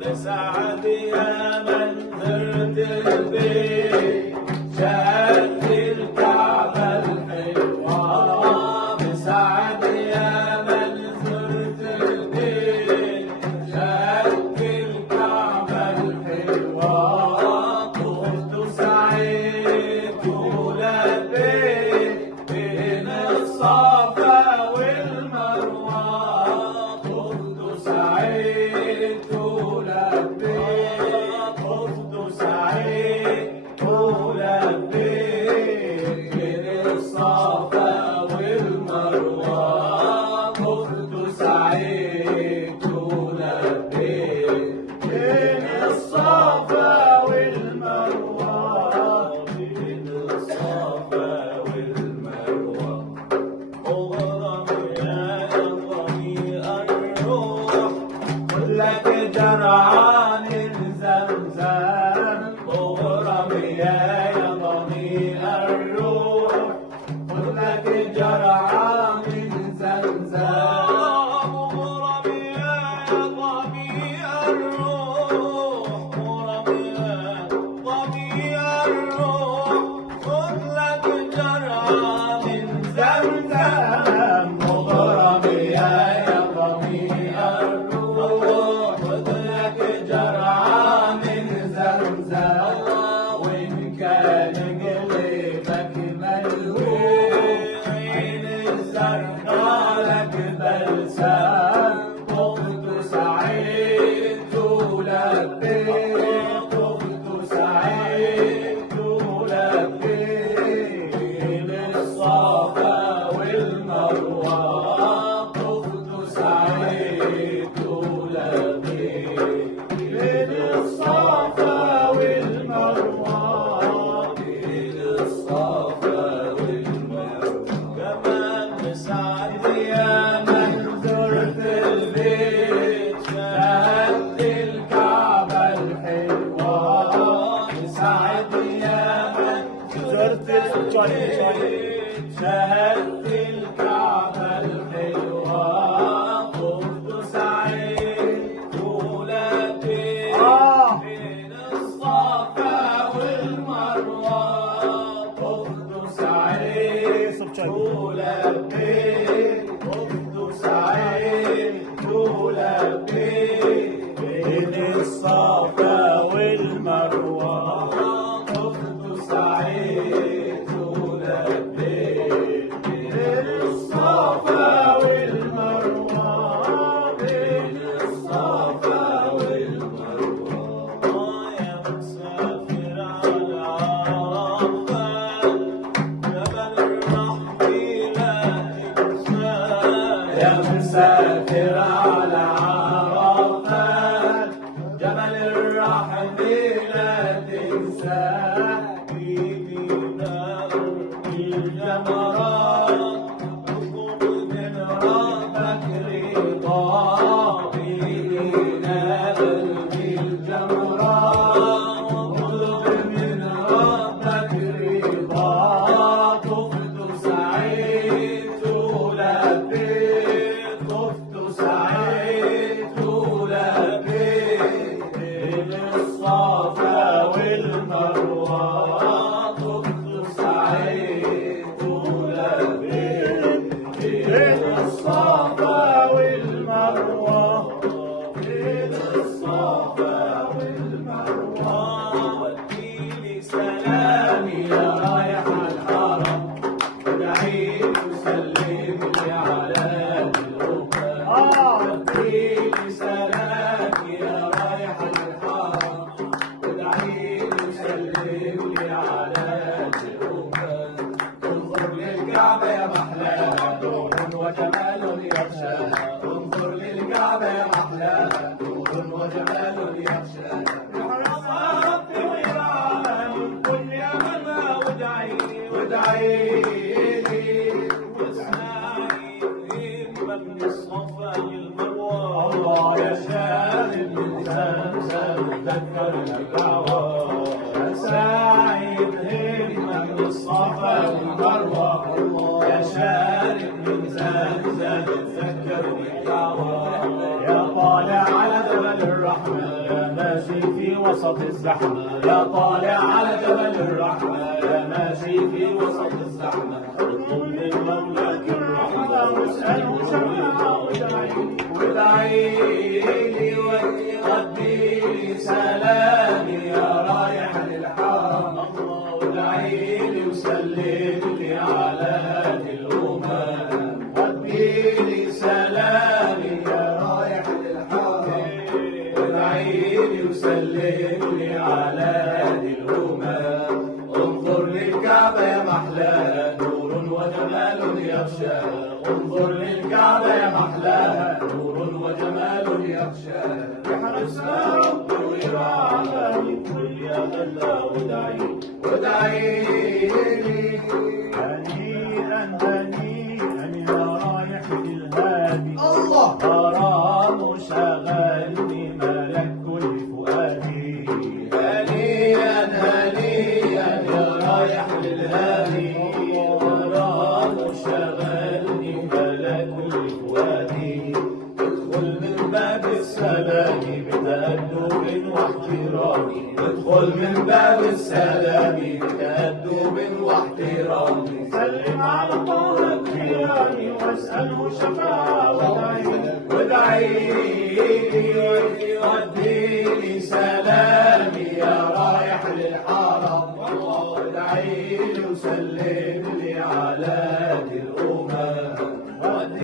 بسعد يا من زرت البيت شهدت الكعبة الحلوة. بسعد يا من زرت البيت شهدت الكعبة الحلوة. طفت سعيت ولبيت بين الصفا والمروة. طفت سعيت ولبيت طفت سعيت ولبيت بين الصفا والمروة. طفت سعيت ولبيت بين الصفا والمروة. بين الصفا والمروة. أغرم يا ضمير الروح كلك جرعان زمزم. أغرم يا ضمير الروح كلك جرعان زمزم. أغرم يا ضمير الروح أغرم يا ضمير الروح كلك جرعان زمزم. مغرم يا ضمير الروح خذلك جرعان زمزم. وإن كان قلبك ملهوف عين الزرقاء لك بلسم. طفت سعيت ولبيت طفت سعيت ولبيت بين الصفا والمروة. طفت سعيت ولبيت بين الصفا والمروة. بين الصفا والمروة. كمان بسعد يا من زرت البيت شهدت الكعبة الحلوة. بسعد يا من زرت البيت شهدت الكعبة الحلوة. طفت سعيت ولبيت بين الصفا والمروة. طفت سعيت ولبيت طفت سعيت ولبيت بين الصفا والمروة. طفت سعيت ولبيت بين الصفا والمروة. بين الصفا والمروة. يا مسافر على عرفات جبل الرحم لا تنسى. يا مسافر على عرفات جبل الرحم لا تنسى. ايدينا الجمرات اطلب من ربك رضا. ايدينا الجمرات اطلب من ربك رضا. طفت سعيت ولبيت طفت سعيت ولبيت بين الصفا والمروة. طفت سعيت ولبيت بين الصفا والمروة. بين الصفا والمروة. وديلي سلامي يا رايح الحرم ادعيلي وسلم لي على الركب. وديلي سلامي يا رايح الحرم ادعيلي وسلم لي على الركب. انظر للكعبة يا محلاها نور وجمال يغشاها. انظر للكعبة يا محلاها نور وجمال يغشاها. ربي ويرعاها من كل يمنى وادعيلي واسمعي من الصفا والمروة. الله يا شارب من زمزم تذكر الدعوة. يا سعيد همة من الصفا والمروة. يا شارب من زمزم تذكر الدعوة. يا طالع على جبل الرحمة يا ماشي في وسط الزحمة، يا طالع على جبل الرحمة، يا ماشي في وسط الزحمة، اطلب من مولاك الرحمة واسأله شفاعة وادعيلي وديلي سلامي يا رايح للحرم، وادعيلي وسلملي على هادي الأمم، وديلي سلامي يا رايح للحرم، وادعيلي وسلملي على هادي الأمم. انظر للكعبة يا محلاها نور وجمال يغشى، انظر للكعبة يا محلاها نور وجمال يغشى، يحرسها رب ويراعى من كل أذى وادعيلي هنيئا هنيئا يا رايح للهادي، الله غرام شغلني ملك كل فؤادي، هنيئا هنيئا يا رايح للهادي، غرام شغلني ملك كل فؤادي، ادخل من باب السلام بتأدب واحترام، ادخل من باب السلام بتأدب واحترام، سلم على طه الكرام واسأله شفاعة وادعيلي وديلي سلام.